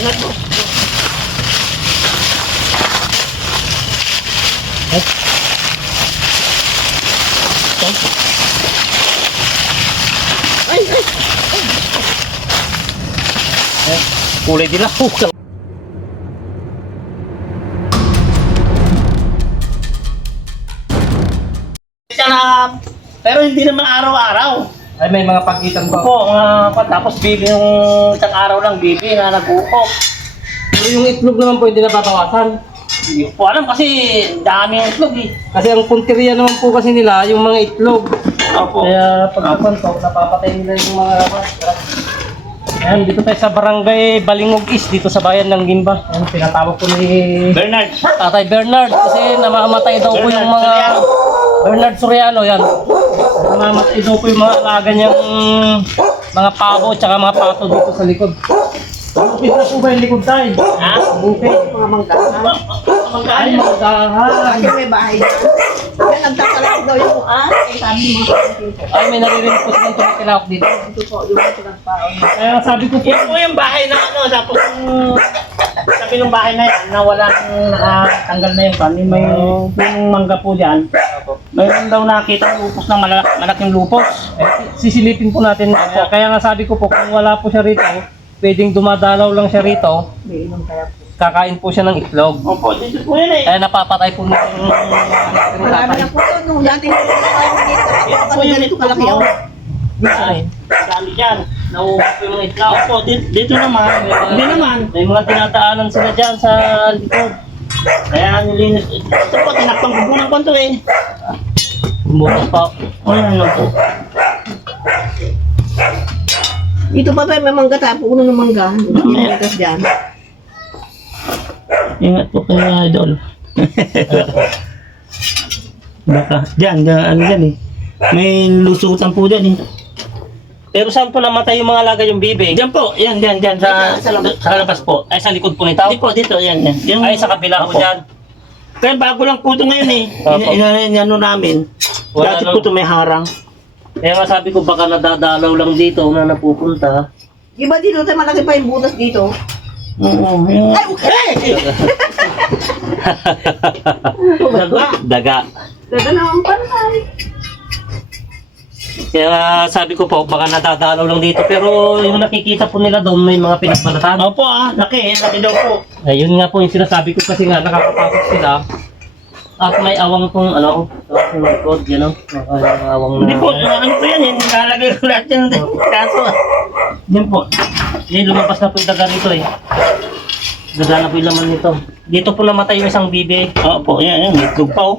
Ingat mo. Ay, ay. Kulay dilaw. Pero hindi naman araw-araw. Ay, may mga pagitan ko. Opo, tapos bibi yung isang araw lang bibi na nag-uukop. Pero yung itlog naman po hindi nababawasan. Hindi ko po alam kasi dami ang itlog eh. Kasi ang punteriya naman po kasi nila, yung mga itlog. Opo. Kaya pag napantok, napapatay nila yung mga ramas. Ayan, dito tayo sa barangay Balingog East, dito sa bayan ng Gimba. Ayan, pinatawag ko ni Bernard. Tatay Bernard kasi namamatay daw po yung mga... Bernard Soriano, yan. Namamatay daw po yung mga alaga niyang mga pabo at mga pato dito sa likod. Bukid na po ba yung likod tayo? Ha? Bukid. Mga manggahan. Ay, magdahan. Kasi may bahay dyan. Yan, nagtatalak daw yung eh, sabi mo dito. Ay, may naririnig po silang tumitilawak dito. Ito po, yung pinagpaon. Kaya sabi ko po, Yan po yung bahay na ano, tapos sabi ng bahay na yan, na walang nakatanggal na yung kami. May yung mangga po dyan. Mayroon daw nakita lupos ng malaking lupos. sisilipin po natin. Kaya nga sabi ko po, kung wala po siya rito, pwedeng dumadalaw lang siya rito, May inom kaya po. kakain po siya ng itlog. Opo, dito po yan eh. Kaya napapatay po nito yung Marami na po ito. Nung dati nung Yan po yan, dito kalaki po. ako. Dito rin. Dami dyan. nauupo yung mga itlog. Opo, dito naman. Hindi naman. May mga tinataanan sila dyan sa likod. Kaya nilinis. Ito po, tinakpang ko po ng kwanto eh. Butas pa. O yan lang po. Dito pa tayo may mangga tayo. Puno ng mangga. Yung manggas dyan. Ingat po kayo, idol. Baka, dyan, ano dyan eh. May lusutan po dyan eh. Pero saan po namatay yung mga alaga yung bibe? Dyan po, yan, dyan, Sa labas. sa labas po. Ay, sa likod po nito? Dito po, dito, yan, yan. Yung, Ay, sa kabila po Opo. dyan. Kaya bago lang po ito ngayon eh. Opo. Inano namin. Wala Dati nang- po ito may harang. Kaya nga sabi ko baka nadadalaw lang dito na napupunta. Di ba dito tayo malaki pa yung butas dito? Oo, yung... Ay, okay! Daga. Daga. Ganda naman panay. Kaya nga sabi ko po baka nadadalaw lang dito. Pero yung nakikita po nila doon may mga pinagbalatan. Opo laki daw po. Ayun nga po yung sinasabi ko kasi nga nakakapasok sila. At may awang pong ano, yung likod, yan o. May awang Hindi po, ano po yan, nilalagay ko lahat yan. Kaso, yan po. Hindi, lumabas na po yung daga rito eh. Daga na po yung laman nito. Dito po namatay yung isang bibi. Opo, yan, itlog pa oh.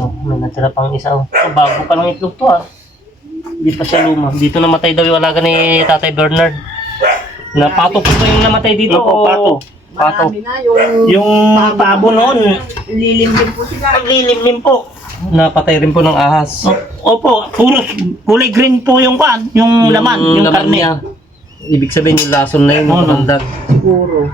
Oh, may natira pang isa oh. Oh, bago pa lang itlog to ah. Hindi pa siya luma. Dito namatay daw yung alaga ni Tatay Bernard. Na pato po ba yung namatay dito? Opo, pato. Pato. Marami na yung... Yung pabo noon, Lilim po sila. naglilimlim po. Napatay rin po ng ahas. Opo, puro kulay green po yung kan, yung laman, yung laman karne. niya. Ibig sabihin yung lason na yun, yung panandag. Siguro.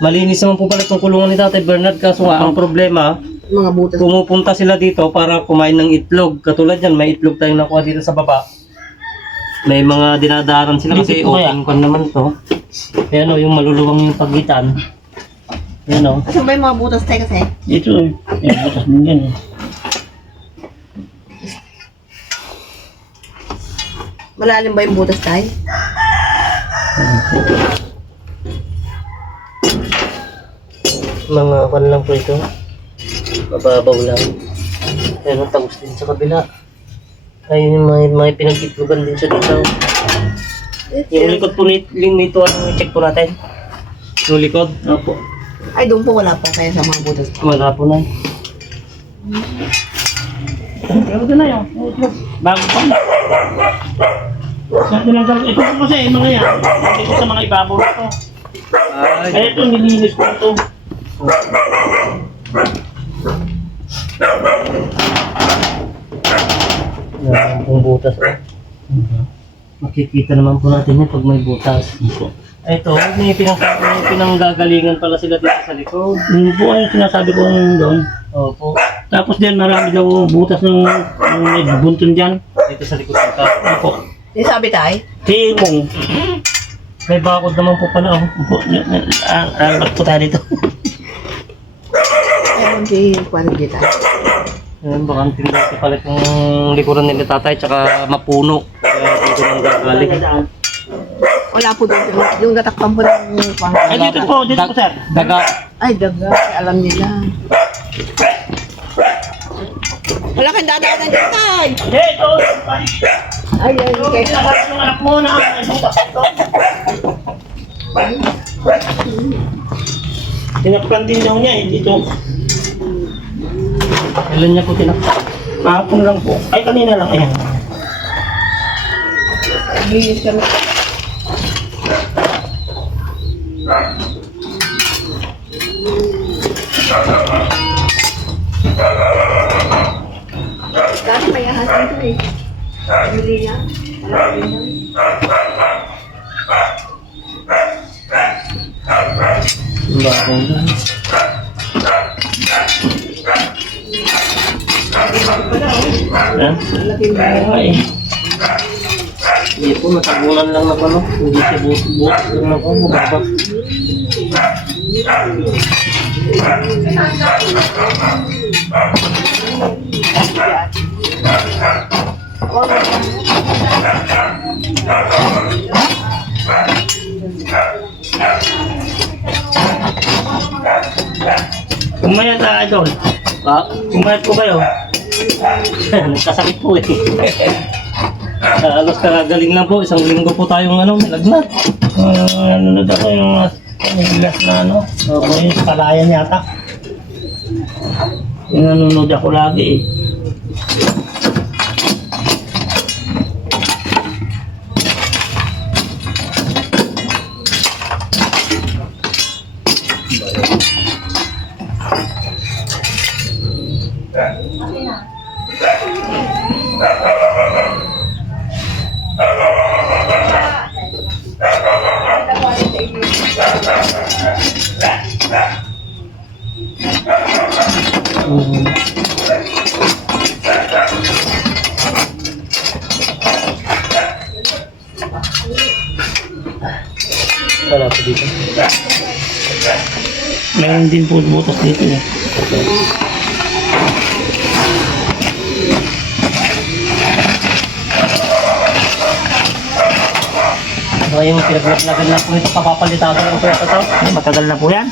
Malinis naman po pala itong kulungan ni Tatay Bernard kaso nga ang problema, Mga butas. pumupunta sila dito para kumain ng itlog. Katulad yan, may itlog tayong nakuha dito sa baba. May mga dinadaran sila kasi Dito po kaya? open kon naman to. Ayan o, yung maluluwang yung pagitan. Ayan o. Asan ba yung mga butas tayo kasi? Ito eh, yung butas din yan eh. Malalim ba yung butas tayo? Mga kan lang po ito. Mababaw lang. Ayan o, tagos din sa kabila. Ayun yung mga pinag-itlogan din sa dito. Yung likod po nito, ano check po natin? Yung likod? Opo. Ay, doon po wala pa kaya sa mga butas. Wala po na. Pero doon na yun, itlog. Bago pa. Ito po kasi, mga yan, hindi ko sa mga ibabaw na to. Kaya ito, nilinis ko ito. Yan pong butas. Makikita naman po natin yan pag may butas. Ito, may pinanggagalingan pala sila dito sa likod. Yung po ay sinasabi ko doon. Opo. Tapos din marami daw butas ng may buntun dyan. Dito sa likod ng car. Opo. Di sabi tayo? Si Mong. May bakod naman po pala. Ba't po tayo dito? Ayun, di kwan dito. Ayan, baka ang tindahan palit yung likuran nila tatay, tsaka mapuno. Kaya dito nang gagaling. Wala po doon. Yung gatakpan po ng kwan. Ay, dito po, sir. Daga. Ay, daga. Alam nila. Wala kang dadaanan dyan, tay. Dito! Ay, ay, okay. Nakakas yung anak mo na ay bukas ito. Tinakpan din daw niya, dito. Ilan niya po tinakpan? Kahapon lang po. Ay, kanina lang. Ayan. Linis kami. Dati may ahas dito eh. Bili niya. Wala niya. Bakong na. Ayan. Malaking bahay. Ay. Hindi po, natabunan lang na ano. Hindi siya buot-buot lang ako. Mababa. Kumayat na, idol. Kumayat po kayo. Nagkasakit po eh. Halos kagaling lang po. Isang linggo po tayong nilagnat. Nanonood ako yung nilas na ano. Yung sa palayan yata. Yung nanonood ako lagi eh. Wala po dito. Meron din po butas dito eh. Saka yung pinaglagan lang po ito, papapalitado lang po ito. Matagal na po yan.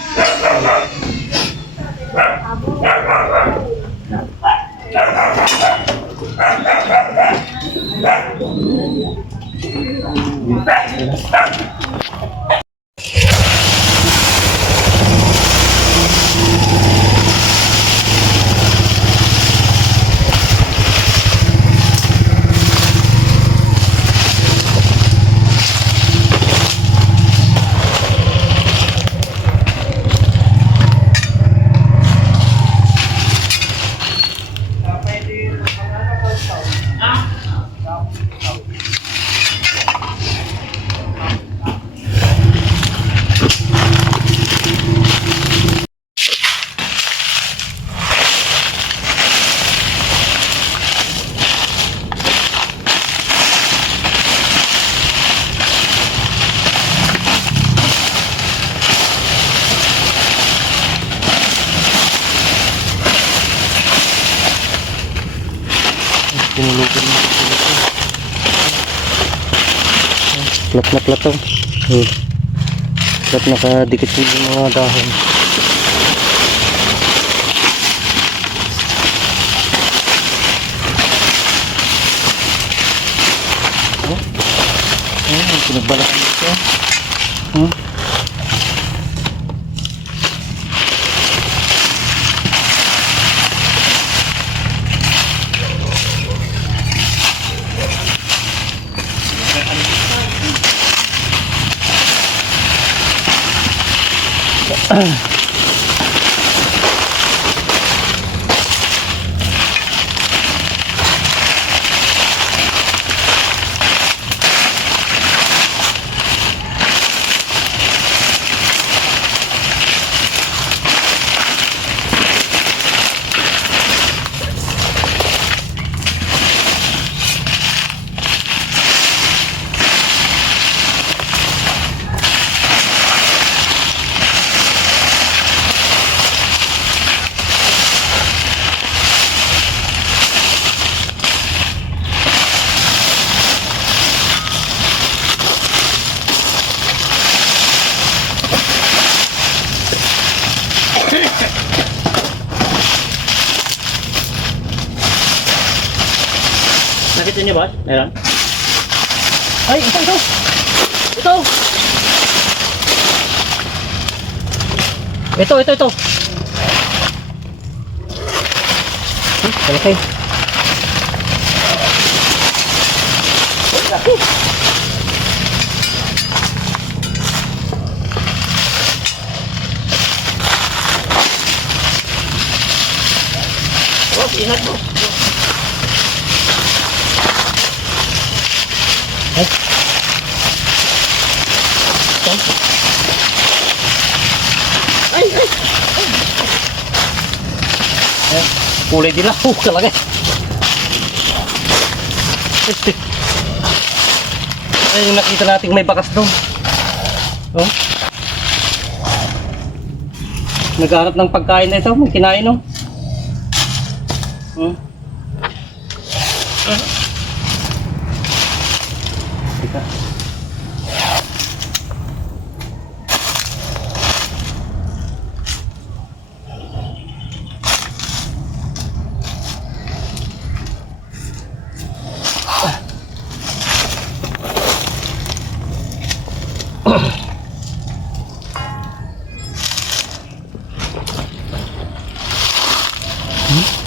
Pinulutin mo. Plat to. Plat nakadikit yung mga dahon. Pinagbalakan dito. Nakita niyo ba? Meron? Ay, ito! Ito! Ito! Malaki. Malaki. Oh, ingat mo. Ay! Kulay din lang. Kalaki. Ay, yung nakita nating may bakas doon. Oh. Naghanap ng pagkain na ito. May kinain, no? Hmm. Teka.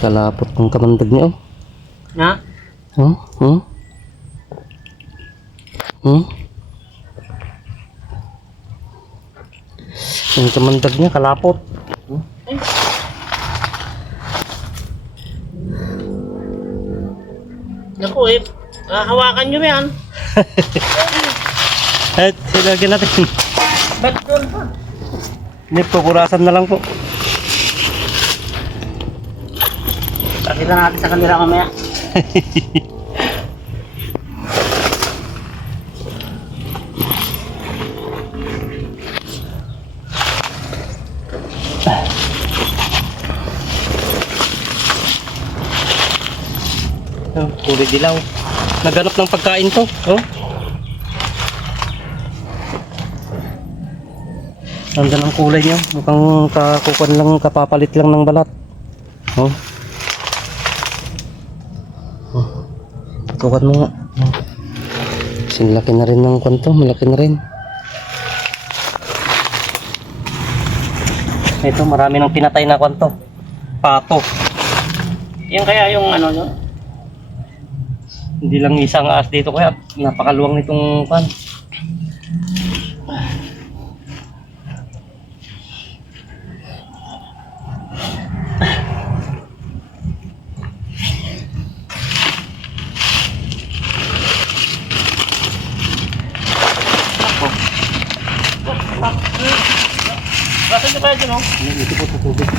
Kalapot ng kamandag niya, oh. Ha? Hmm? Hmm? Hmm? Yung kamandag niya, kalapot. Hmm? Naku eh, hawakan nyo yan. At silagyan natin. Ba't doon pa? Hindi, kukurasan na lang po. Pakita natin sa kanila mamaya. Oh, kulay dilaw. Naghanap ng pagkain to. Oh. Ganda ng kulay niya. Mukhang kakukuan lang, kapapalit lang ng balat. Oh. Oh. Kukuan mo nga. Oh. Sinlaki na rin ng kwanto. Malaki na rin. Ito, marami ng pinatay na kwanto. Pato. Yan kaya yung ano no? Hindi lang isang aas dito kaya napakaluwang nitong pan. Bakit na ba dyan, no? Ito po sa tubig.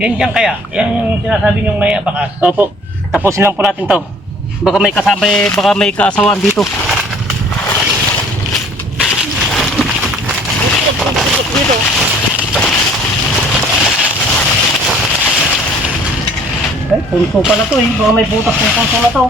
Yan dyan kaya? Yan yung sinasabi niyong may abakas. Opo, tapusin lang po natin to. Baka may kasama, baka may kaasawaan dito. Dito. Eh, punso pala to eh. Baka may butas ng punso na to.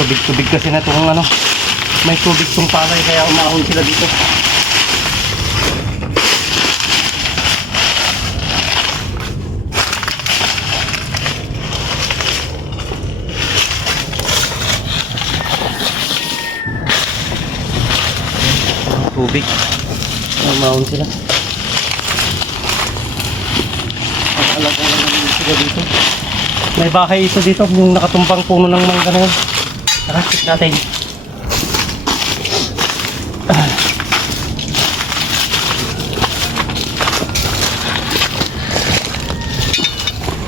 Tubig-tubig kasi na itong ano. May tubig itong palay kaya umahon sila dito. Tubig. Umahon sila. Alam ko lang sila dito. May bahay ito dito, yung nakatumbang puno ng mangga na yun. Tara, check natin.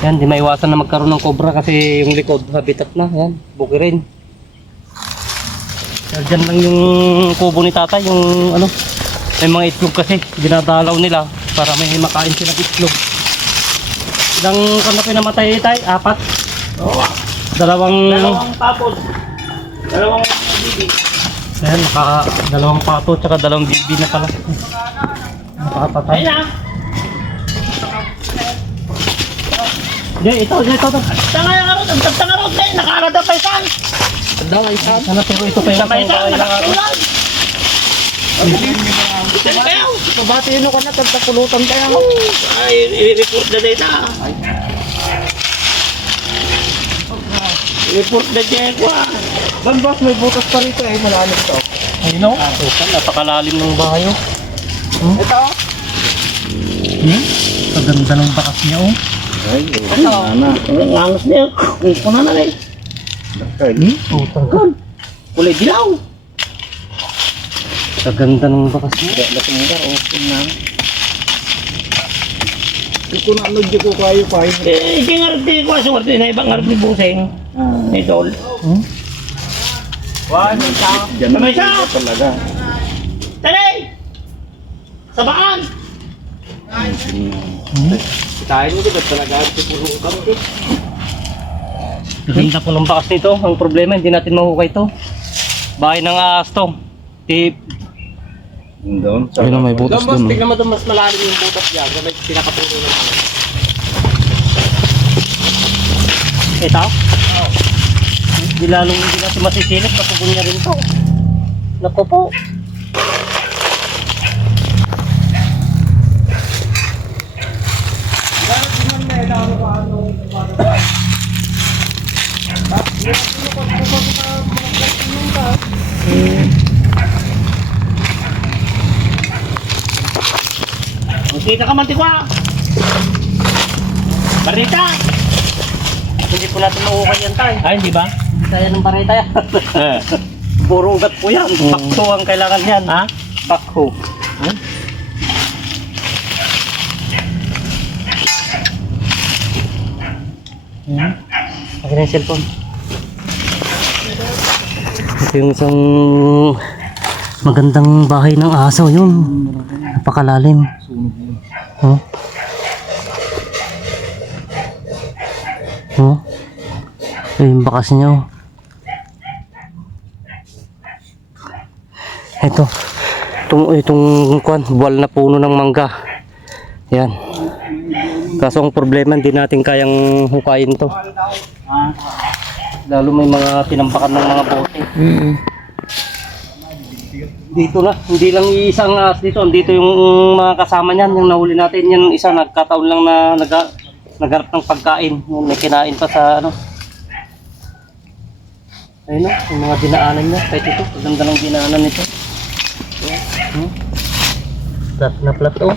Yan, di maiwasan na magkaroon ng cobra kasi yung likod habitat na. Yan, bukirin. Pero dyan lang yung kubo ni tatay, yung ano, may mga itlog kasi, dinadalaw nila para may makain silang itlog. Ilang kung na pinamatay tay? 4? Oo. Dalawang Tapos. Dalawang bibi. ayan, dalawang pato tsaka dalawang bibi na pala. Nakapatay. Ayun na. Hindi, ito. Tanga nga rin. Tanga rin. Nakarada pa isan. Sana pero ito pa yung Sabay isan. Nakatulan. Pabati yun ka na, tagpapulutan kaya mo. Ay, i-report na data. I-report na dyan ko ah. Ban boss, may butas pa rito eh, malalim to. Ay no, napakalalim ng bahay oh. Ito. Kaganda ng bakas niya oh. Ang angos niya. Kung kuna na rin. Utang ka. Kulay dilaw. Kaganda ng bakas niya. Kung ano di ko kayo. Eh, hindi nga rin ko aswerte na ibang nga rin buseng. Ni Dol. Sabay siya. Tanay! Sabaan! Tayo nyo ba talaga? Pupulutan ko. Kaganda po ng bakas nito. Ang problema, hindi natin mahukay ito. Bahay ng ahas to. Tip. Doon. Ayun na, may butas Boss, doon. tignan mo doon mas malalim yung butas dyan. May pinakapulo na. Ito? Hindi lalong hindi natin masisilip. Kapugon niya rin to. Naku po. Kita ka mantikwa! Barita! Hindi po natin mahukay yan tayo. Ay, hindi ba? Hindi kaya ng bareta yan. Puro ugat po yan. Bakto ang kailangan yan. Ha? Bakho. Akin na yung cellphone. Ito yung isang magandang bahay ng aso yun. Napakalalim. Oh. Oh. Ito yung bakas niya. Oh. Ito. Itong kwan, buwal na puno ng mangga. Yan. Kaso ang problema, hindi natin kayang hukayin to. Lalo may mga tinampakan ng mga bote. Dito na, hindi lang isang ahas dito. Dito yung mga kasama niyan, yung nahuli natin. Yan isa, nagkataon lang na nagharap ng pagkain. Yung may kinain pa sa ano. Ayun na, yung mga dinaanan niya. Kahit ito, ganda ng dinaanan nito. Plat na plat oh.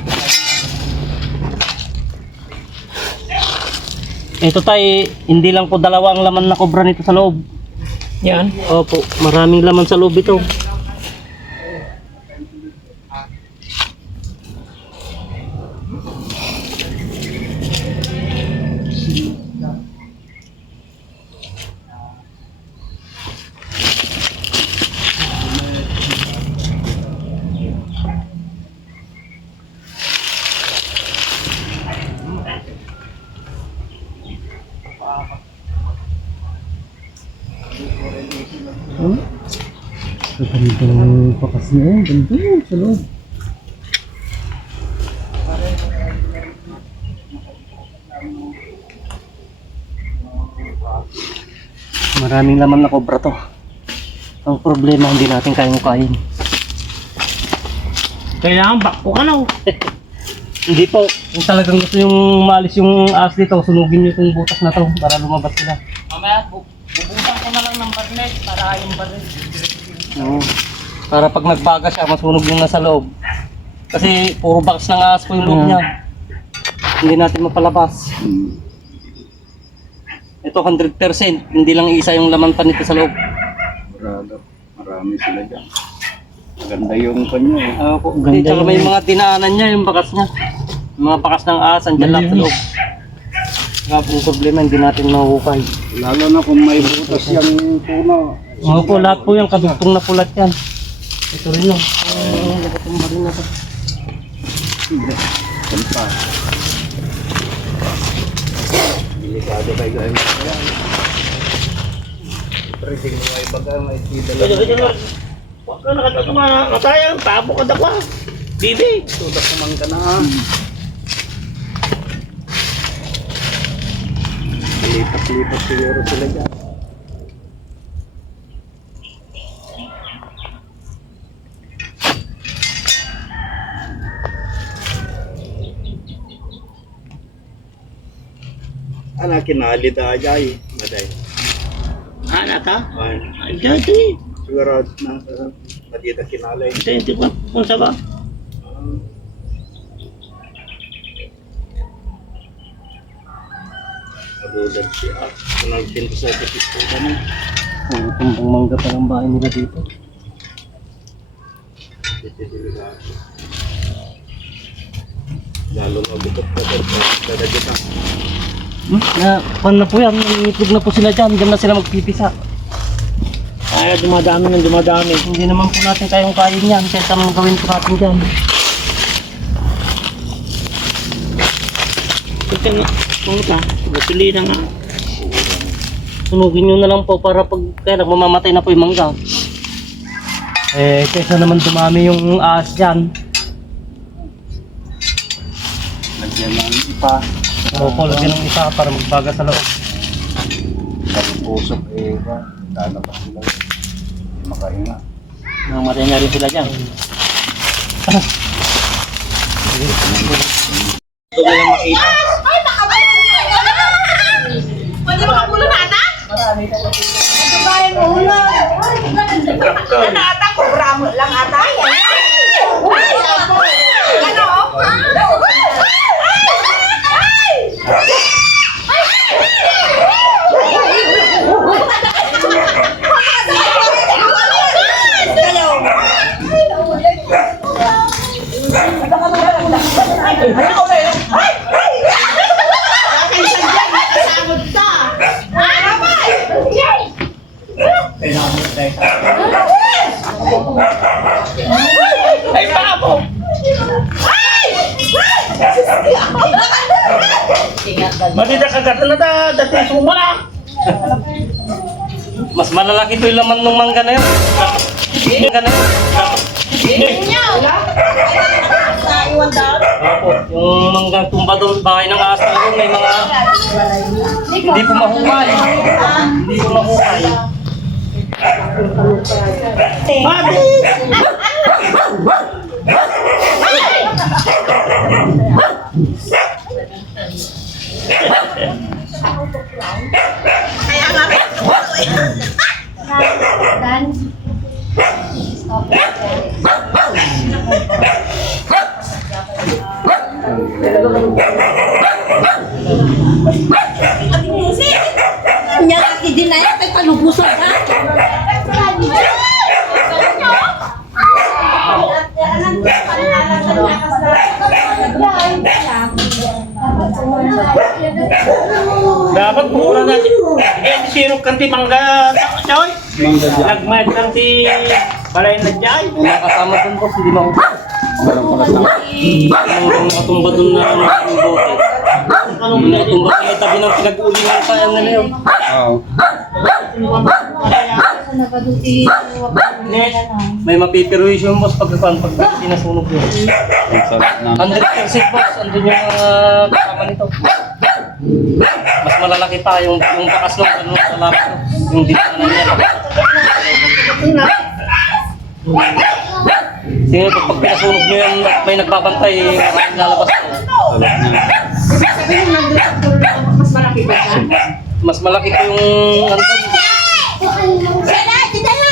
Ito tay, hindi lang po dalawa ang laman na kobra nito sa loob. Yan. Opo, maraming laman sa loob ito. Ganda ng bakas niya, ganda sa loob. Maraming laman na kobra to. Ang problema, hindi natin kayang kain. Kailangan bakpo ka na oh. Hindi po, kung talagang gusto yung maalis yung ahas dito, sunugin nyo itong butas na to para lumabas sila. Mamaya, bubusan ko na lang ng barnet para yung barnet. Oo. Para pag nagbaga siya, masunog yung nasa loob. Kasi puro box ng ahas po yung loob niya. Hindi natin mapalabas. Ito 100%, hindi lang isa yung laman pa nito sa loob. Marami sila dyan. Maganda yung kanya eh. Hindi, tsaka may mga dinaanan niya, yung bakas niya. Yung mga bakas ng ahas, andyan lang sa loob. Kaya po yung problema, hindi natin mahukay. Lalo na kung may butas yung puno. Opo, lahat po yan, kadugtong na pulat yan. Ito rin o. Nakatumba rin na ito. Kumpa. Delikado kayo guys. Pwede mo ay baga may tida. Huwag ka nakatutuma na matayang, pabukad ako. Bibi. Sudak naman ka na. Lipat-lipat siguro sila dyan. Anak kinali da jay, maday. Anak ka? Ay, Ay, dati. siguro na madita kinalay. Hindi ko kung sa ba? Adudad siya. Kunang pinto sa kapisto ka na. Ang tumbang mangga pa ng bahay nila dito. Delikado. Lalo na bukot ka sa dadagit ang Pan na po yan, itlog na po sila dyan, dyan na sila magpipisa. Ay, dumadami ng dumadami. Hindi naman po natin kayong kain yan, kaya tamang gawin po natin dyan. Ito nga, kung ka, gasolina nga. Sunugin nyo na lang po para pag kaya nagmamamatay na po yung mangga. Kaysa naman dumami yung ahas dyan. Lagyan ng ipa. Opo, lagyan ng isa para magbaga sa loob. Ang usok eh ba? Lalabas sila. Makainga. Namatay na rin sila dyan. Ito na lang makita. Ay, pwede makabulo na ata? Ito ba yung ulo? Ano ata? Kubra mo lang ata? Ay! Ano? Ay, pabo! Matita ka gata na ta, dati sumala. Mas malalaki to yung laman ng mangga na yun. Mangga na yun. Opo, yung mangga tumba doon, bahay ng ahas na doon, may mga hindi po mahukay. Hindi po mahukay. Mati! Kaya nga Nya ati din na yan, palubusan ka. Dapat mura natin. Eh, sirop kan ti mangga, choy. Mangga dyan. Nagmahit kan ti balay na dyan. Yung nakasama doon po, hindi mahukay. Walang pakasama. Yung nakatumba doon na ano, yung bote. Yung nakatumba sa may tabi ng pinag-ulingan pa yan nila yun. Oo. May mapipiruisyo yung boss pag sinasunog yun. Ang sarap na. 100% boss, andun yung kasama nito. Mas malalaki pa yung bakas ng ano sa lapis. Yung dito na niya. Sige, pag pinasunog nyo yung may nagbabantay, maraming lalabas ko. Sarap na. Mas malaki ba siya? Mas malaki po yung ano doon.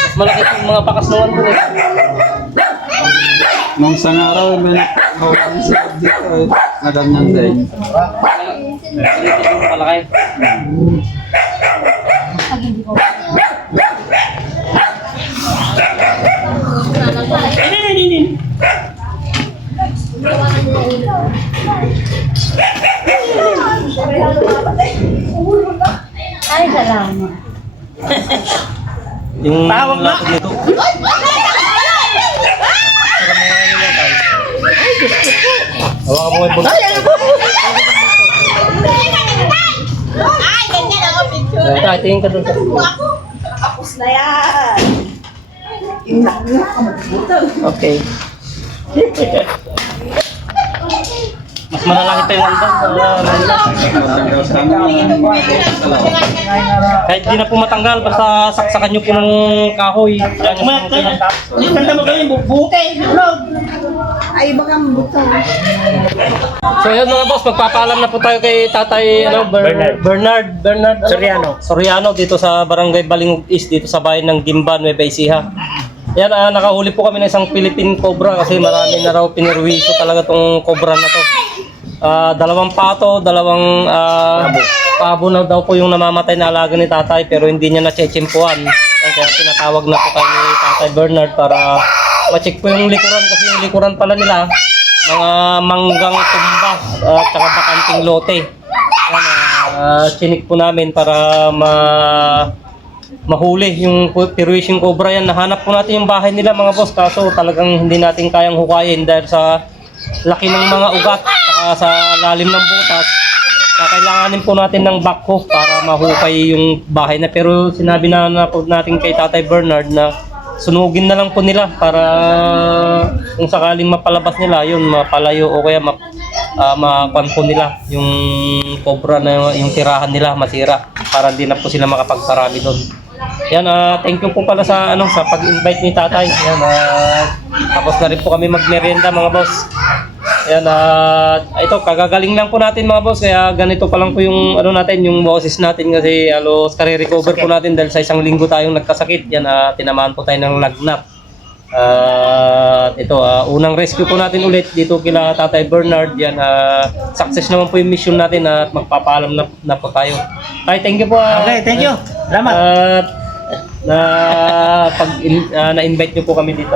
Mas malaki po yung mga bakas ng ano eh. Nung isang araw, may nakawala sila dito eh. Na ganyan din. Dito yung malaki. Hindi. Ay, salamat. Yung Tawag na. lapad nito. Hawakan mo yung buntot. Ay, ganyan ako picture. Tay, tingin ka dun sa... Tapos na yan. Yung Okay. Mas malalaki pa yung andang sa Manila. Kahit di na po matanggal, basta saksakan nyo po ng kahoy. Yan yung Ganda mo kayo, buke. Ay, baka buto. So yun mga boss, magpapaalam na po tayo kay Tatay Bernard Soriano dito sa Barangay Balingog East, dito sa bayan ng Gimba, Nueva Ecija. Yan, nakahuli po kami ng isang Philippine Cobra kasi marami na raw pinirwisyo talaga tong cobra na to. Dalawang pato, dalawang pabo na daw po yung namamatay na alaga ni Tatay pero hindi niya na-chechempuan. Kaya tinatawag na po tayo ni Tatay Bernard para ma-check po yung likuran kasi yung likuran pala nila mga manggang tumbas at saka bakanting lote. Yan, chinik po namin para mahuli yung pirwisyung cobra yan. Nahanap po natin yung bahay nila mga boss kaso talagang hindi natin kayang hukayin dahil sa laki ng mga ugat saka sa lalim ng butas. Kailanganin po natin ng backhoe para mahukay yung bahay na pero sinabi na po natin kay Tatay Bernard na sunugin na lang po nila para kung sakaling mapalabas nila yun mapalayo o kaya makuan po nila yung cobra na yung tirahan nila masira para hindi na po sila makapagparami doon. Yan, thank you po pala sa sa pag-invite ni Tatay. Yan, tapos na rin po kami magmerienda mga boss. Yan, ito kagagaling lang po natin mga boss kaya ganito pa lang po yung natin yung boses natin kasi halos kare-recover po natin dahil sa isang linggo tayong nagkasakit. Yan, tinamaan po tayo ng lagnat. Ito, unang rescue po natin ulit dito kila Tatay Bernard. Yan, success naman po yung mission natin at magpapaalam na po tayo. Ay, thank you po. Okay, thank you. Salamat. Na-invite niyo po kami dito.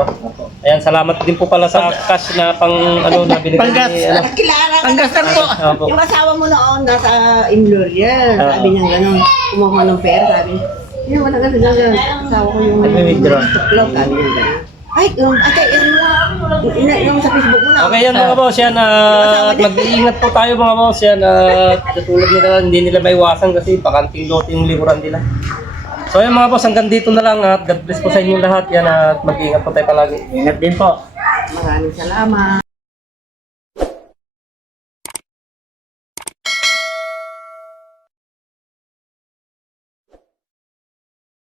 Ayan, salamat din po pala sa cash na nabili ko Panggas. ni Kilala ka. Panggastan po. Opo. Yung asawa mo noon, nasa Imloria. Sabi niya gano'n. Kumuha ng pera, sabi niya. Yung wala kasi gano'n. Asawa ko yung Nag-withdraw. tuklaw, sabi niya gano'n. Ay, yung sa Facebook mo na. Okay yan mga boss, yan mag-iingat po tayo mga boss, yan katulad nila, hindi nila maiwasan kasi bakanting lote yung liburan nila. So yan mga boss, hanggang dito na lang at God bless po sa inyo lahat yan at mag-iingat po tayo palagi. Ingat din po. Maraming salamat.